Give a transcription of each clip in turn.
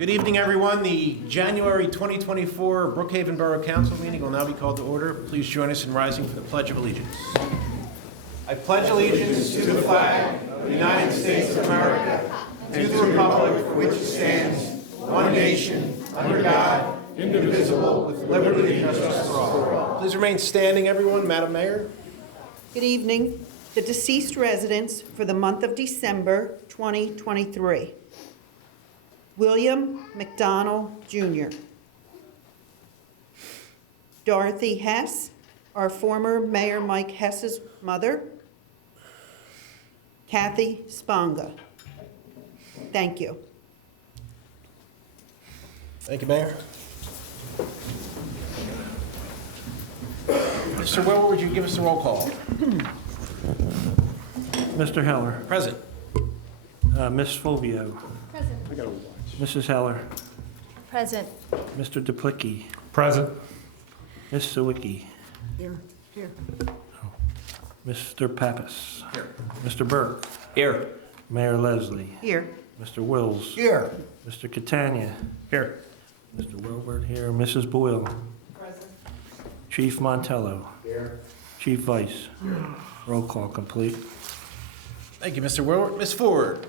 Good evening, everyone. The January 2024 Brookhaven Borough Council meeting will now be called to order. Please join us in rising for the Pledge of Allegiance. I pledge allegiance to the flag of the United States of America and to the republic for which it stands, one nation, under God, indivisible, with liberty and justice for all. Please remain standing, everyone. Madam Mayor. Good evening. The deceased residents for the month of December 2023. William McDonald Jr. Dorothy Hess, our former Mayor Mike Hess's mother. Kathy Sponga. Thank you. Thank you, Mayor. Mr. Wilbur, would you give us a roll call? Mr. Heller. Present. Ms. Fulvio. Present. Mrs. Heller. Present. Mr. Duplicki. Present. Ms. Sawicki. Here. Mr. Pappas. Here. Mr. Burke. Here. Mayor Leslie. Here. Mr. Wills. Here. Mr. Catania. Here. Mr. Wilbert here. Mrs. Boyle. Chief Montello. Here. Chief Vice. Roll call complete. Thank you, Mr. Wilbur. Ms. Ford.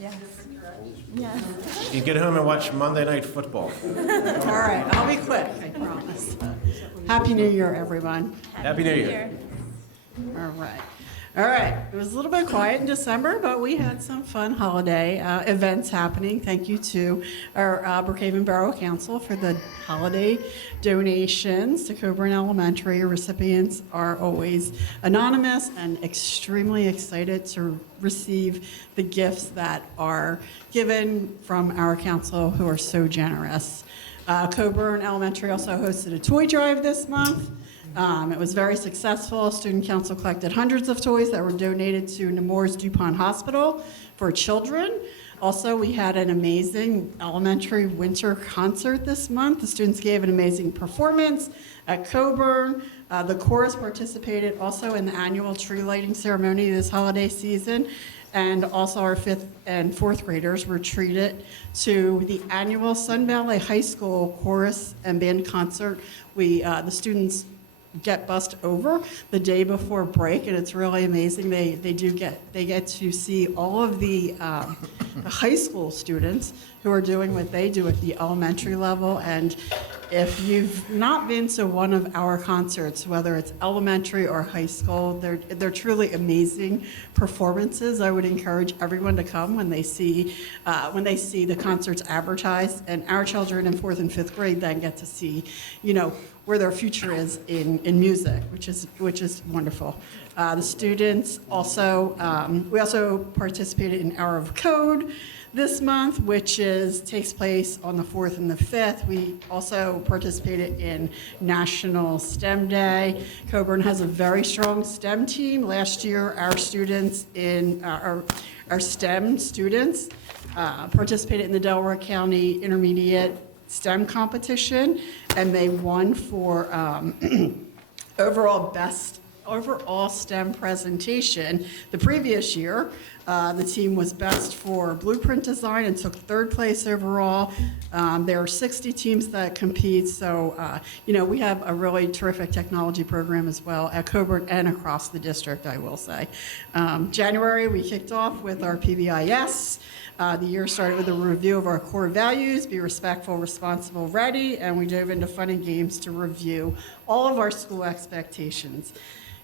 Yes. You get home and watch Monday Night Football. All right, I'll be quick, I promise. Happy New Year, everyone. Happy New Year. All right. All right, it was a little bit quiet in December, but we had some fun holiday events happening. Thank you to our Brookhaven Borough Council for the holiday donations to Coburn Elementary. Recipients are always anonymous and extremely excited to receive the gifts that are given from our council, who are so generous. Coburn Elementary also hosted a toy drive this month. It was very successful. Student council collected hundreds of toys that were donated to Nemours DuPont Hospital for children. Also, we had an amazing elementary winter concert this month. The students gave an amazing performance at Coburn. The chorus participated also in the annual tree lighting ceremony this holiday season. And also our 5th and 4th graders were treated to the annual Sun Valley High School chorus and band concert. The students get bussed over the day before break, and it's really amazing. They get to see all of the high school students who are doing what they do at the elementary level. And if you've not been to one of our concerts, whether it's elementary or high school, they're truly amazing performances. I would encourage everyone to come when they see the concerts advertised, and our children in 4th and 5th grade then get to see, where their future is in music, which is wonderful. The students also, we also participated in Hour of Code this month, which takes place on the 4th and the 5th. We also participated in National STEM Day. Coburn has a very strong STEM team. Last year, our students our STEM students participated in the Delaware County Intermediate STEM competition, and they won for overall STEM presentation. The previous year, the team was best for blueprint design and took 3rd place overall. There are 60 teams that compete, so we have a really terrific technology program as well at Coburn and across the district, I will say. January, we kicked off with our PBIS. The year started with a review of our core values: be respectful, responsible, ready, and we dove into fun and games to review all of our school expectations.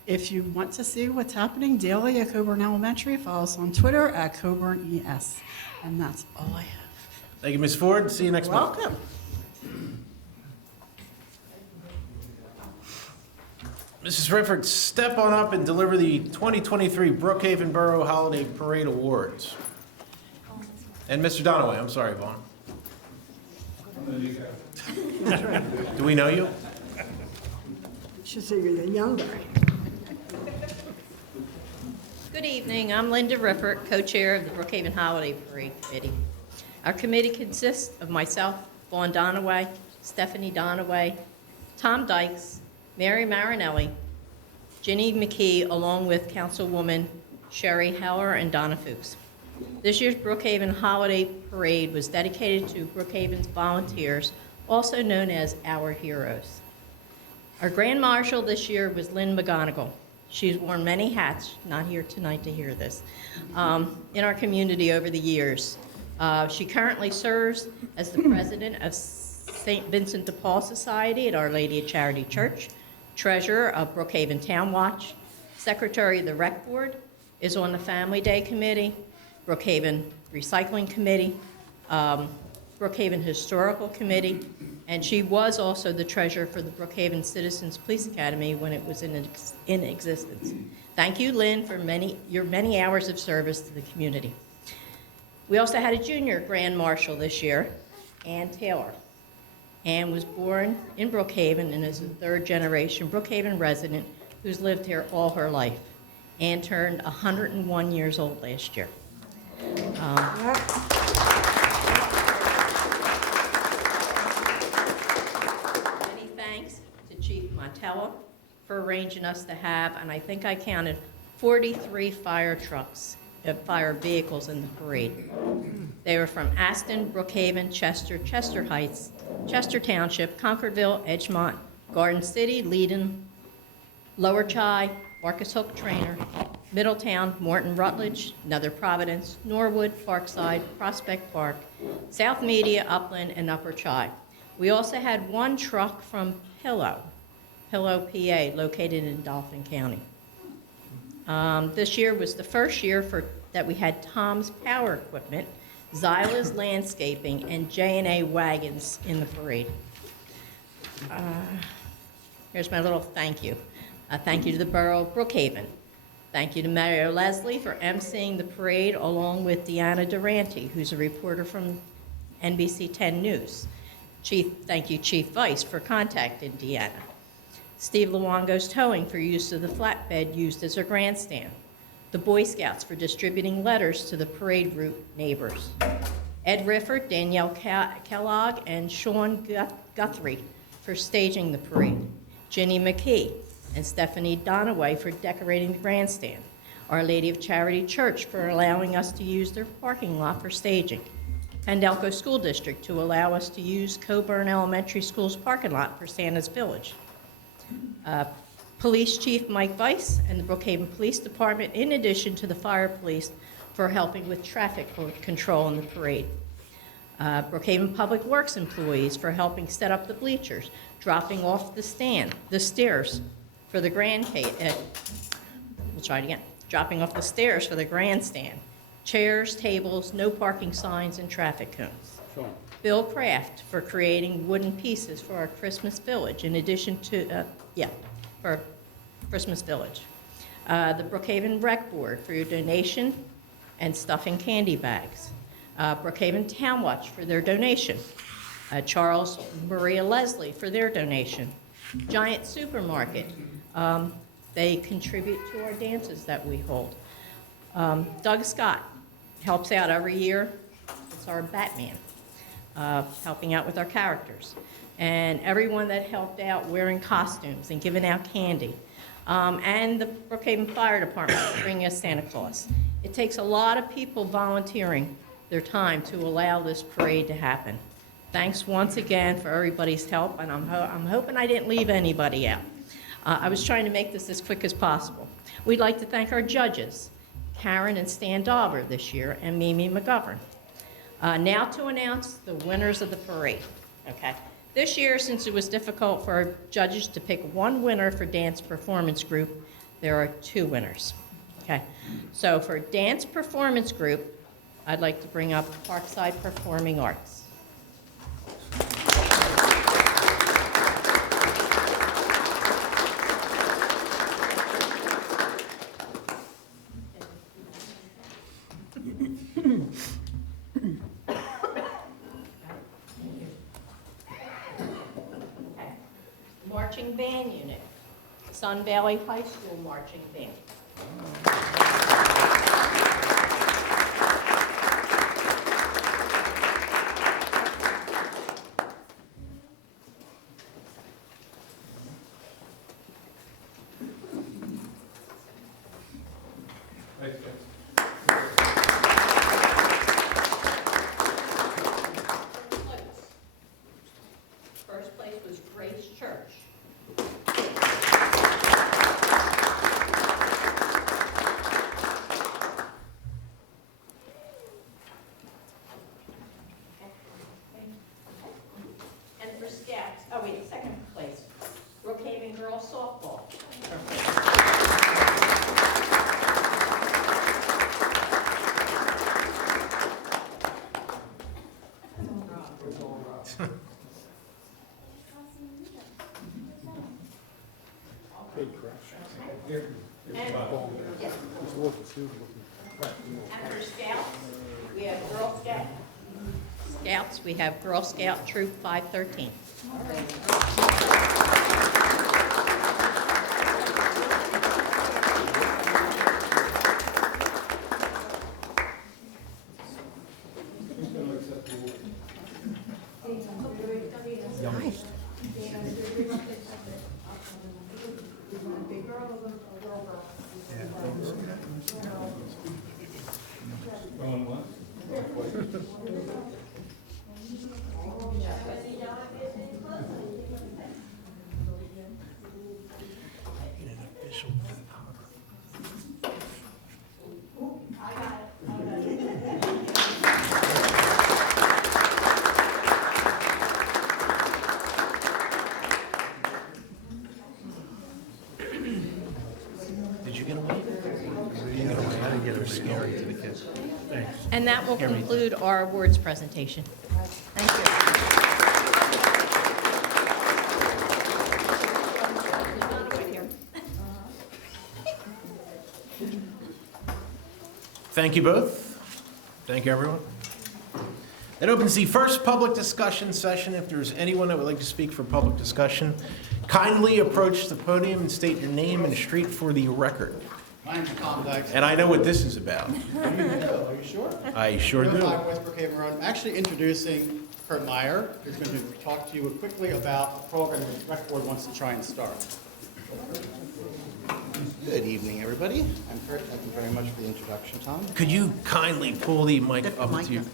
If you want to see what's happening daily at Coburn Elementary, follow us on Twitter at CoburnES. And that's all I have. Thank you, Ms. Ford. See you next month. Welcome. Mrs. Rifford, step on up and deliver the 2023 Brookhaven Borough Holiday Parade Awards. And Mr. Donaway, I'm sorry, Vaughn. Do we know you? Should say you're the young guy. Good evening. I'm Linda Riffert, co-chair of the Brookhaven Holiday Parade Committee. Our committee consists of myself, Vaughn Donaway, Stephanie Donaway, Tom Dykes, Mary Marinelli, Ginny McKee, along with Councilwoman Sherry Heller and Donna Fuchs. This year's Brookhaven Holiday Parade was dedicated to Brookhaven's volunteers, also known as Our Heroes. Our Grand Marshal this year was Lynn McGonigal. She's worn many hats, not here tonight to hear this, in our community over the years. She currently serves as the president of St. Vincent de Paul Society at Our Lady of Charity Church, treasurer of Brookhaven Town Watch, secretary of the Rec Board, is on the Family Day Committee, Brookhaven Recycling Committee, Brookhaven Historical Committee, and she was also the treasurer for the Brookhaven Citizens Police Academy when it was in existence. Thank you, Lynn, for your many hours of service to the community. We also had a junior Grand Marshal this year, Ann Taylor. Ann was born in Brookhaven and is a third-generation Brookhaven resident who's lived here all her life. Ann turned 101 years old last year. Many thanks to Chief Montella for arranging us to have, and I think I counted 43 fire trucks, fire vehicles in the parade. They were from Aston, Brookhaven, Chester, Chester Heights, Chester Township, Concordville, Edgemont, Garden City, Leiden, Lower Chi, Marcus Hook, Trainer, Middletown, Morton, Rutledge, Nether Providence, Norwood, Parkside, Prospect Park, South Media, Upland, and Upper Chi. We also had one truck from Pillow, PA, located in Dauphin County. This year was the first year that we had Tom's Power Equipment, Zyla's Landscaping, and J&A Wagons in the parade. Here's my little thank you. Thank you to the Borough of Brookhaven. Thank you to Mayor Leslie for emceeing the parade, along with Deanna Durante, who's a reporter from NBC 10 News. Thank you, Chief Vice, for contacting Deanna. Steve Luongo's Towing for use of the flatbed used as a grandstand. The Boy Scouts for distributing letters to the parade route neighbors. Ed Rifford, Danielle Kellogg, and Sean Guthrie for staging the parade. Ginny McKee and Stephanie Donaway for decorating the grandstand. Our Lady of Charity Church for allowing us to use their parking lot for staging. Pendelco School District to allow us to use Coburn Elementary School's parking lot for Santa's Village. Police Chief Mike Weiss and the Brookhaven Police Department, in addition to the fire police, for helping with traffic control in the parade. Brookhaven Public Works employees for helping set up the bleachers, dropping off the stairs for the dropping off the stairs for the grandstand, chairs, tables, no parking signs, and traffic cones. Sure. Bill Kraft for creating wooden pieces for our Christmas Village, in addition to, for Christmas Village. The Brookhaven Rec Board for your donation and stuffing candy bags. Brookhaven Town Watch for their donation. Charles Maria Leslie for their donation. Giant Supermarket, they contribute to our dances that we hold. Doug Scott helps out every year. It's our Batman, helping out with our characters. And everyone that helped out wearing costumes and giving out candy. And the Brookhaven Fire Department bringing us Santa Claus. It takes a lot of people volunteering their time to allow this parade to happen. Thanks once again for everybody's help, and I'm hoping I didn't leave anybody out. I was trying to make this as quick as possible. We'd like to thank our judges, Karen and Stan Dauber this year, and Mimi McGovern. Now to announce the winners of the parade. Okay. This year, since it was difficult for our judges to pick one winner for dance performance group, there are two winners. Okay. So for dance performance group, I'd like to bring up Parkside Performing Arts. Marching band unit, Sun Valley High School Marching Band. girls softball. And for scouts, we have Scouts, we have Girl Scout Troop 513. Did you get away? You get away. I didn't get it. It was scary to the kids. Thanks. And that will conclude our awards presentation. Thank you. Thank you both. Thank you, everyone. That opens the first public discussion session. If there's anyone that would like to speak for public discussion, kindly approach the podium and state your name and street for the record. My name's Tom Dykes. And I know what this is about. Are you sure? I sure do. 5 West Brookhaven Road. I'm actually introducing Kurt Meyer, who's going to talk to you quickly about the program that the rec board wants to try and start. Good evening, everybody. I'm Kurt. Thank you very much for the introduction, Tom. Could you kindly pull the mic up to you?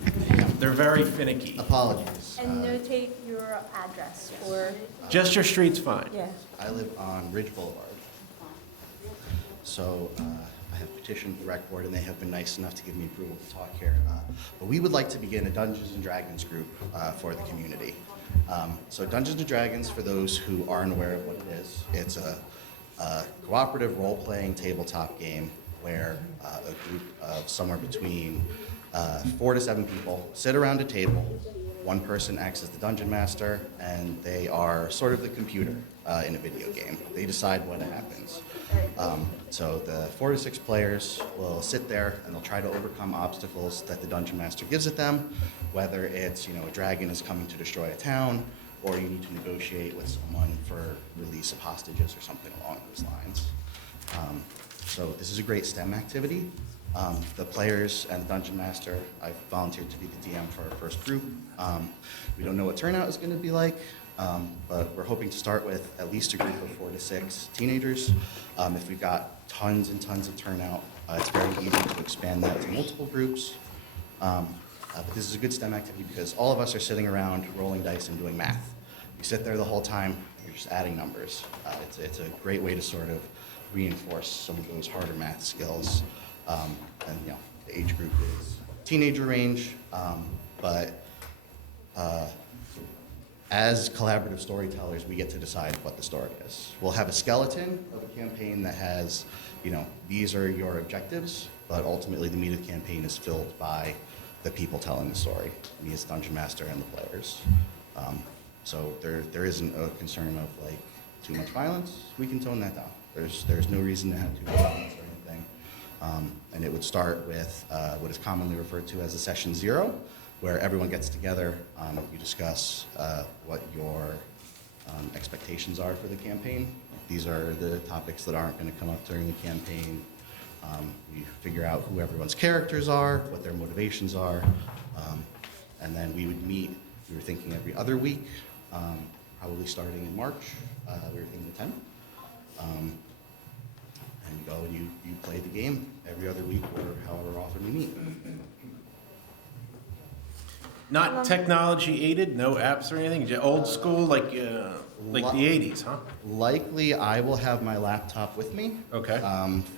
They're very finicky. Apologies. And notate your address for, Just your street's fine. yeah. I live on Ridge Boulevard. So I have petitioned the rec board, and they have been nice enough to give me approval to talk here. But we would like to begin a Dungeons and Dragons group for the community. So Dungeons and Dragons, for those who aren't aware of what it is, it's a cooperative role-playing tabletop game where a group of somewhere between 4 to 7 people sit around a table. One person acts as the dungeon master, and they are sort of the computer in a video game. They decide what happens. So the 4 to 6 players will sit there and they'll try to overcome obstacles that the dungeon master gives at them, whether it's, a dragon is coming to destroy a town, or you need to negotiate with someone for release of hostages or something along those lines. So this is a great STEM activity. The players and the dungeon master, I've volunteered to be the DM for our first group. We don't know what turnout is going to be like, but we're hoping to start with at least a group of 4 to 6 teenagers. If we've got tons and tons of turnout, it's very easy to expand that to multiple groups. But this is a good STEM activity because all of us are sitting around rolling dice and doing math. You sit there the whole time, you're just adding numbers. It's a great way to sort of reinforce some of those harder math skills. And the age group is teenager range, but as collaborative storytellers, we get to decide what the story is. We'll have a skeleton of a campaign that has, these are your objectives, but ultimately the meat of the campaign is filled by the people telling the story, me as dungeon master and the players. So there isn't a concern of like too much violence. We can tone that down. There's no reason to have too much violence or anything. And it would start with what is commonly referred to as a session 0, where everyone gets together, you discuss what your expectations are for the campaign. These are the topics that aren't going to come up during the campaign. We figure out who everyone's characters are, what their motivations are, and then we would meet, we were thinking every other week, probably starting in March, we were thinking the 10th. And you go and you play the game every other week or however often you meet. Not technology aided, no apps or anything, just old school like the 80s, huh? Likely, I will have my laptop with me. Okay.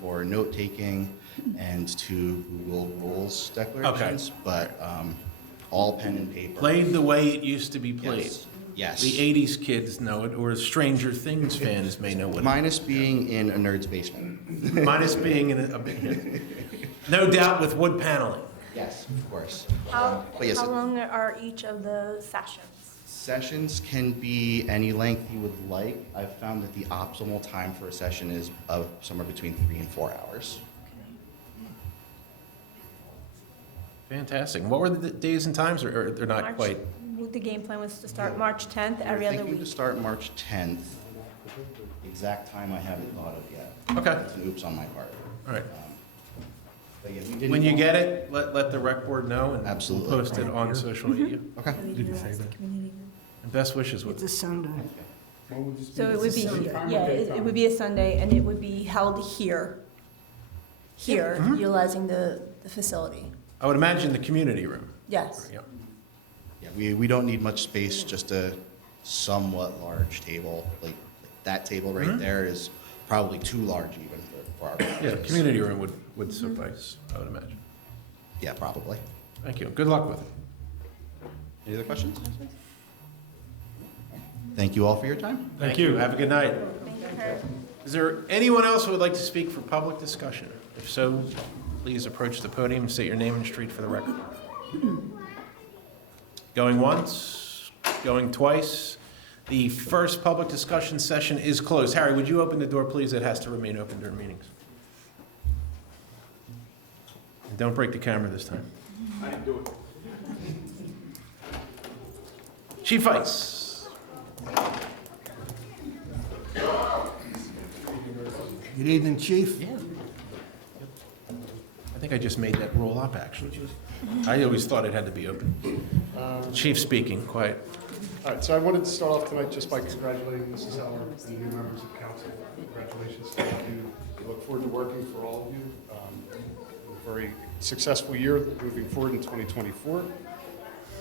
For note taking and to Google Rules declarations. Okay. But all pen and paper. Played the way it used to be played. Yes. Yes. The 80s kids know it, or Stranger Things fans may know what it Minus being in a nerd's basement. is. Minus being in no doubt with wood paneling. Yes, of course. How, But yes, how long are each of the sessions? sessions can be any length you would like. I've found that the optimal time for a session is of somewhere between 3 and 4 hours. Fantastic. What were the days and times, or they're not March- quite? The game plan was to start March 10th, every We're other thinking week. to start March 10th. The exact time I haven't thought of yet. Okay. It's an oops on my part. All right. But yeah, we didn't. When you get it, let the rec board know, and Absolutely. we'll post it on social media. Okay. And best wishes with It's a it. Sunday. So it would be, yeah, it would be a Sunday, and it would be held here, utilizing the facility. I would imagine the community room. Yes. Yeah. Yeah, we don't need much space, just a somewhat large table. Like that table right there is probably too large even for our. Yeah, purposes. community room would suffice, I would imagine. Yeah, probably. Thank you. Good luck with it. Any other questions? Thank you all for your time. Thank you. Have a good night. Is there anyone else who would like to speak for public discussion? If so, please approach the podium, state your name and street for the record. Going once, going twice. The first public discussion session is closed. Harry, would you open the door, please? It has to remain open during meetings. And don't break the camera this time. I didn't do it. Chief Ice. Good evening, Chief. I think I just made that roll up, actually. I always thought it had to be open. Chief speaking, quiet. All right, so I wanted to start off tonight just by congratulating Mrs. Heller and the new members of council. Congratulations, thank you. I look forward to working for all of you. A very successful year moving forward in 2024.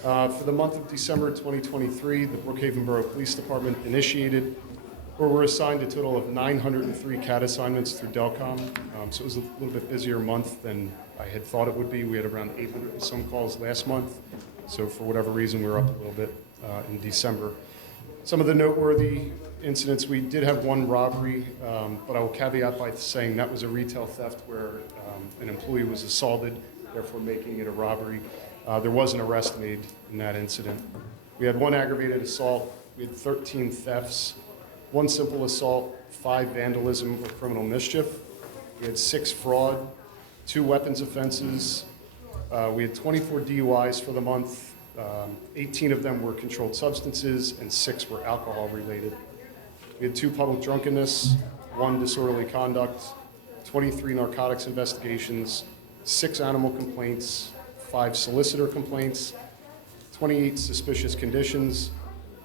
For the month of December 2023, the Brookhaven Borough Police Department initiated or were assigned a total of 903 CAT assignments through Delcom. So it was a little bit busier month than I had thought it would be. We had around 800 and some calls last month. So for whatever reason, we were up a little bit in December. Some of the noteworthy incidents, we did have one robbery, but I will caveat by saying that was a retail theft where an employee was assaulted, therefore making it a robbery. There was an arrest made in that incident. We had one aggravated assault, we had 13 thefts, one simple assault, 5 vandalism or criminal mischief. We had 6 fraud, 2 weapons offenses. We had 24 DUIs for the month. 18 of them were controlled substances and 6 were alcohol related. We had 2 public drunkenness, 1 disorderly conduct, 23 narcotics investigations, 6 animal complaints, 5 solicitor complaints, 28 suspicious conditions,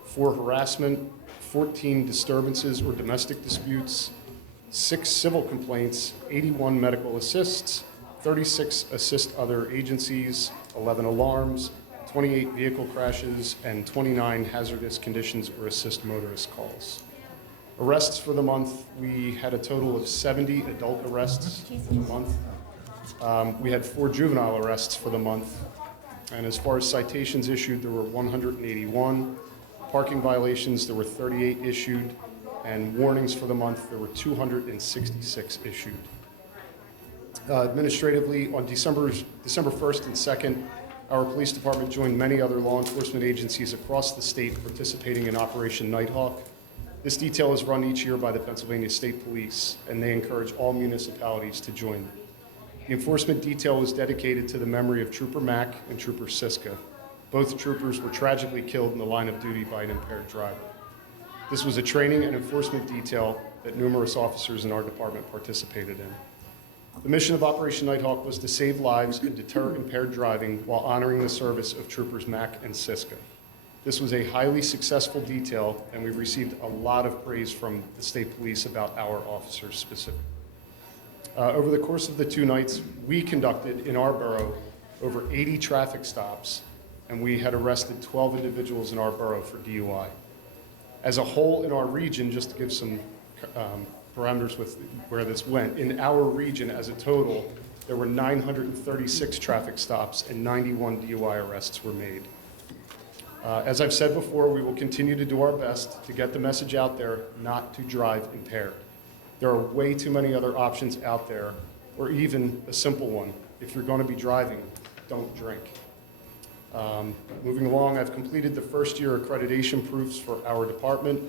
4 harassment, 14 disturbances or domestic disputes, 6 civil complaints, 81 medical assists, 36 assist other agencies, 11 alarms, 28 vehicle crashes, and 29 hazardous conditions or assist motorist calls. Arrests for the month, we had a total of 70 adult arrests for the month. We had 4 juvenile arrests for the month. And as far as citations issued, there were 181. Parking violations, there were 38 issued. And warnings for the month, there were 266 issued. Administratively, on December 1st and 2nd, our police department joined many other law enforcement agencies across the state participating in Operation Nighthawk. This detail is run each year by the Pennsylvania State Police, and they encourage all municipalities to join. The enforcement detail was dedicated to the memory of Trooper Mack and Trooper Siska. Both troopers were tragically killed in the line of duty by an impaired driver. This was a training and enforcement detail that numerous officers in our department participated in. The mission of Operation Nighthawk was to save lives and deter impaired driving while honoring the service of Troopers Mack and Siska. This was a highly successful detail, and we received a lot of praise from the state police about our officers specifically. Over the course of the 2 nights, we conducted in our borough over 80 traffic stops, and we had arrested 12 individuals in our borough for DUI. As a whole in our region, just to give some parameters with where this went, in our region as a total, there were 936 traffic stops and 91 DUI arrests were made. As I've said before, we will continue to do our best to get the message out there not to drive impaired. There are way too many other options out there, or even a simple one. If you're going to be driving, don't drink. Moving along, I've completed the first year accreditation proofs for our department,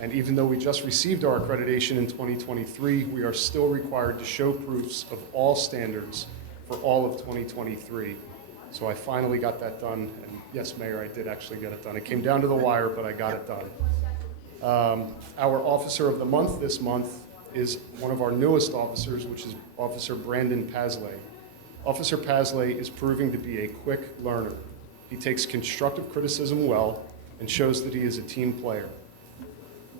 and even though we just received our accreditation in 2023, we are still required to show proofs of all standards for all of 2023. So I finally got that done, and yes, Mayor, I did actually get it done. It came down to the wire, but I got it done. Our Officer of the Month this month is one of our newest officers, which is Officer Brandon Pasley. Officer Pasley is proving to be a quick learner. He takes constructive criticism well and shows that he is a team player.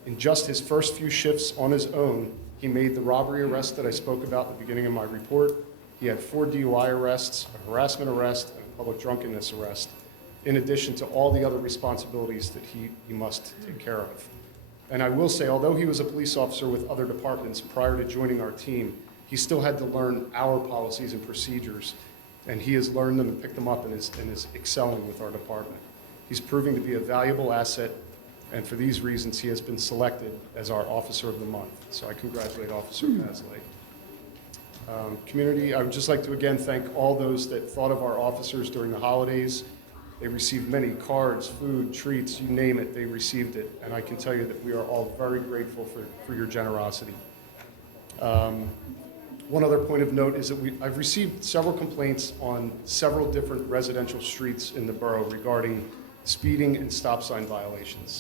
In just his first few shifts on his own, he made the robbery arrest that I spoke about at the beginning of my report. He had 4 DUI arrests, a harassment arrest, and a public drunkenness arrest, in addition to all the other responsibilities that he must take care of. And I will say, although he was a police officer with other departments prior to joining our team, he still had to learn our policies and procedures, and he has learned them and picked them up and is excelling with our department. He's proving to be a valuable asset, and for these reasons, he has been selected as our Officer of the Month. So I congratulate Officer Pasley. Community, I would just like to again thank all those that thought of our officers during the holidays. They received many cards, food, treats, you name it, they received it. And I can tell you that we are all very grateful for your generosity. One other point of note is that I've received several complaints on several different residential streets in the borough regarding speeding and stop sign violations.